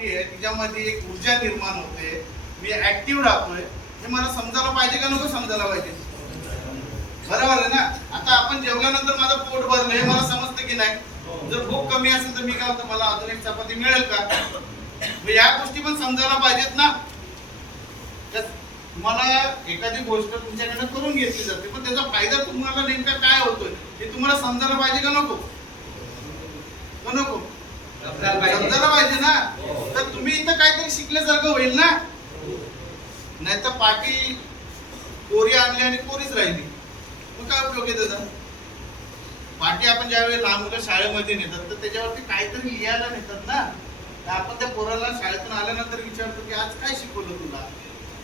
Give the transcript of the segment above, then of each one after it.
Party आहे तिच्यामध्ये एक ऊर्जा निर्माण होते, मी ऍक्टिव्ह राहतोय, हे मला समजायला पाहिजे का नको समजायला पाहिजे? बरोबर आहे ना? आता आपण जेवल्यानंतर माझं पोट भरलं हे मला समजतं की नाही? जर भूक कमी असेल तर मी काय होतं, मला अजून एक चपाती मिळेल का? या गोष्टी पण समजायला पाहिजेत ना. तुम्हाला एखादी गोष्ट तुमच्याकडनं करून घेतली जाते, पण त्याचा फायदा तुम्हाला नेमका काय होतोय हे तुम्हाला समजायला पाहिजे का नको? नको समजायला पाहिजे ना. तर तुम्ही इथं काहीतरी शिकल्यासारखं होईल ना. नाही तर पाठी पोरी आणली आणि पोरीच राहिली, मग काय उपयोग आहे त्याचा? पाठी आपण ज्यावेळी लहान मुलं शाळेमध्ये नेतात तर त्याच्यावरती काहीतरी लिहायला नेतात ना. तर आपण त्या पोराला शाळेतून आल्यानंतर विचारतो की आज काय शिकवलं तुला?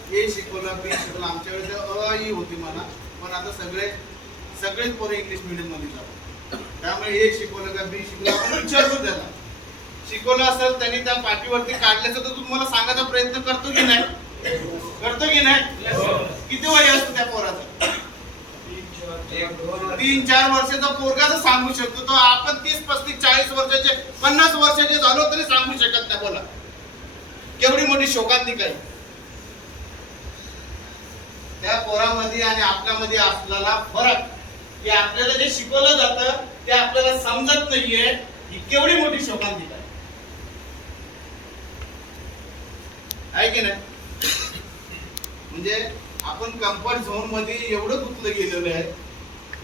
ए शिकवलं, बी शिकवलं. आमच्या वेळेस अ ई होती म्हणा, पण आता सगळेच पोरं इंग्लिश मिडियम मध्ये जातात. त्यामुळे ए शिकवलं का बी शिकवलं आपण विचारतो त्याला. शिकवलं असेल त्यांनी त्या पाठीवरती काढल्याचं तर तुम्हाला सांगायचा प्रयत्न करतो की नाही? करतो की नाही? किती वय असतं त्या पोराचं? 3-4 वर्षाचा पोरगा तर सांगू शकतो. तो आपण 30-35-40 वर्षाचे 50 वर्षाचे झालो तरी सांगू शकत नाही. बोला केवढी मोठी शोकांतिका आहे. त्या पोरामध्ये आणि आपल्यामध्ये असलेला फरक, की आपल्याला जे शिकवलं जातं ते आपल्याला समजत नाहीये, ही केवढी मोठी शोकांतिका आहे की नाही? म्हणजे आपण कम्फर्ट झोन मध्ये एवढं गुंतलं गेलेलं आहे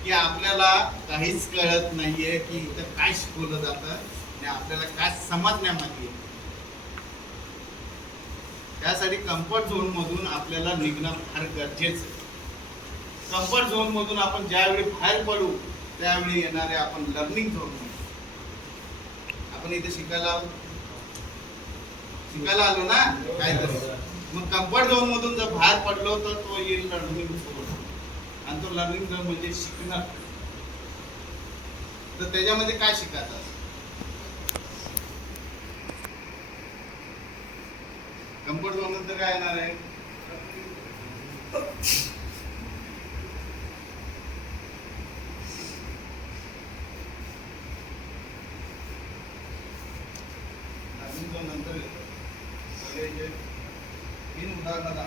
की आपल्याला काहीच कळत नाहीये की इथं काय शिकवलं जातं आणि आपल्याला काय समजण्यामध्ये. त्यासाठी कम्फर्ट झोन मधून आपल्याला निघणं फार गरजेचं आहे. कम्फर्ट झोन मधून आपण ज्यावेळी बाहेर पडू त्यावेळी येणारे आपण लर्निंग झोन. आपण इथे शिकायला आलो ना काहीतरी. मग कम्फर्ट झोन मधून जर बाहेर पडलो तर तो येईल लर्निंग झोन. आणि तो लर्निंग झोन म्हणजे शिकणार. तर त्याच्यामध्ये काय शिकायचं? कम्फर्ट झोन नंतर काय येणार आहे? लर्निंग झोन नंतर 3 उदाहरणं